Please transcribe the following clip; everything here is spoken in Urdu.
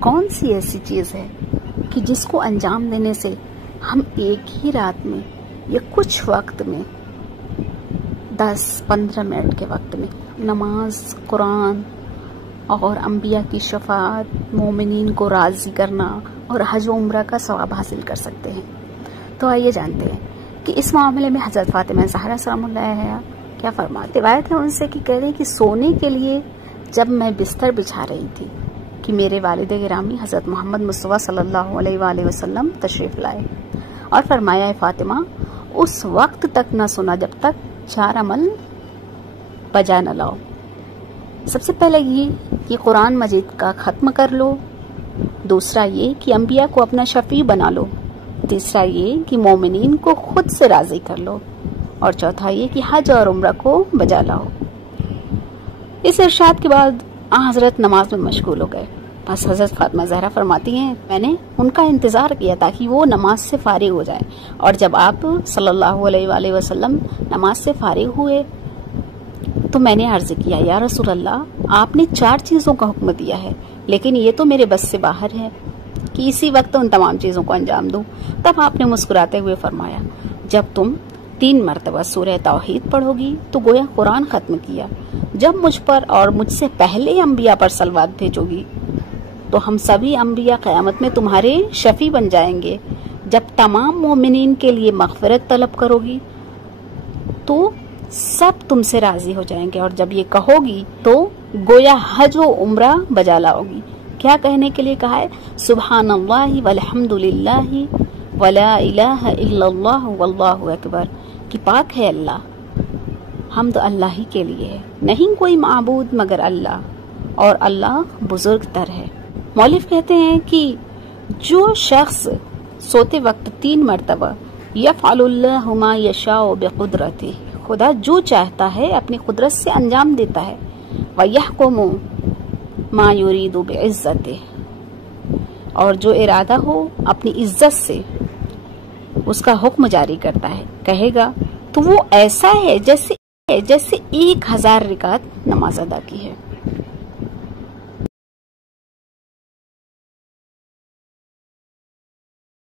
کون سی ایسی چیز ہے کہ جس کو انجام دینے سے ہم ایک ہی رات میں یا کچھ وقت میں 10-15 منٹ کے وقت میں نماز، قرآن اور انبیاء کی شفاعت، مومنین کو راضی کرنا اور حج و عمرہ کا ثواب حاصل کر سکتے ہیں؟ تو آئیے جانتے ہیں کہ اس معاملے میں حضرت فاطمہ زہرا سلام اللہ علیہا کیا فرماتے۔ روایت ہے ان سے کہ کہہ رہے ہیں کہ سونے کے لیے جب میں بستر بچھا رہی تھی کہ میرے والد گرامی حضرت محمد مصطفیٰ صلی اللہ علیہ وآلہ وسلم تشریف لائے اور فرمایا ہے فاطمہ اس وقت تک نہ سنا جب تک 4 عمل بجا نہ لاؤ۔ سب سے پہلے یہ کہ قرآن مجید کا ختم کر لو، دوسرا یہ کہ انبیاء کو اپنا شفیع بنا لو، تیسرا یہ کہ مومنین کو خود سے راضی کر لو، اور چوتھا یہ کہ حج اور عمرہ کو بجا لاؤ۔ اس ارشاد کے بعد حضرت نماز میں مشغول ہو گئے۔ بس حضرت فاطمہ زہرا فرماتی ہیں میں نے ان کا انتظار کیا تاکہ وہ نماز سے فارغ ہو جائیں، اور جب آپ صلی اللہ علیہ وآلہ وسلم نماز سے فارغ ہوئے تو میں نے عرض کیا یا رسول اللہ آپ نے 4 چیزوں کا حکم دیا ہے، لیکن یہ تو میرے بس سے باہر ہے کہ اسی وقت ان تمام چیزوں کو انجام دوں۔ تب آپ نے مسکراتے ہوئے فرمایا جب تم 3 مرتبہ سورہ توحید پڑھو گی تو گویا قرآن ختم کیا، جب مجھ پر اور مجھ سے پہلے انبیاء پر صلوات بھیجو گی تو ہم سبھی انبیاء قیامت میں تمہارے شفیع بن جائیں گے، جب تمام مومنین کے لیے مغفرت طلب کرو گی تو سب تم سے راضی ہو جائیں گے، اور جب یہ کہو گی تو گویا حج و عمرہ بجا لاؤ گی۔ کیا کہنے کے لیے کہا ہے؟ سبحان اللہ والحمد للہ ولا الہ الا اللہ واللہ اکبر، کہ پاک ہے اللہ، حمد اللہ ہی کے لیے ہے، نہیں کوئی معبود مگر اللہ، اور اللہ بزرگ تر ہے۔ مؤلف کہتے ہیں کہ جو شخص سوتے وقت 3 مرتبہ یفعل اللہ ما یشاء بقدرتہ، خدا جو چاہتا ہے اپنی قدرت سے انجام دیتا ہے، وَيَحْكُمُ مَا يُرِيدُ بِعِزَّتِهِ، اور جو ارادہ ہو اپنی عزت سے اس کا حکم جاری کرتا ہے، کہے گا تو وہ ایسا ہے جیسے 1000 رکعت نماز ادا کی ہے۔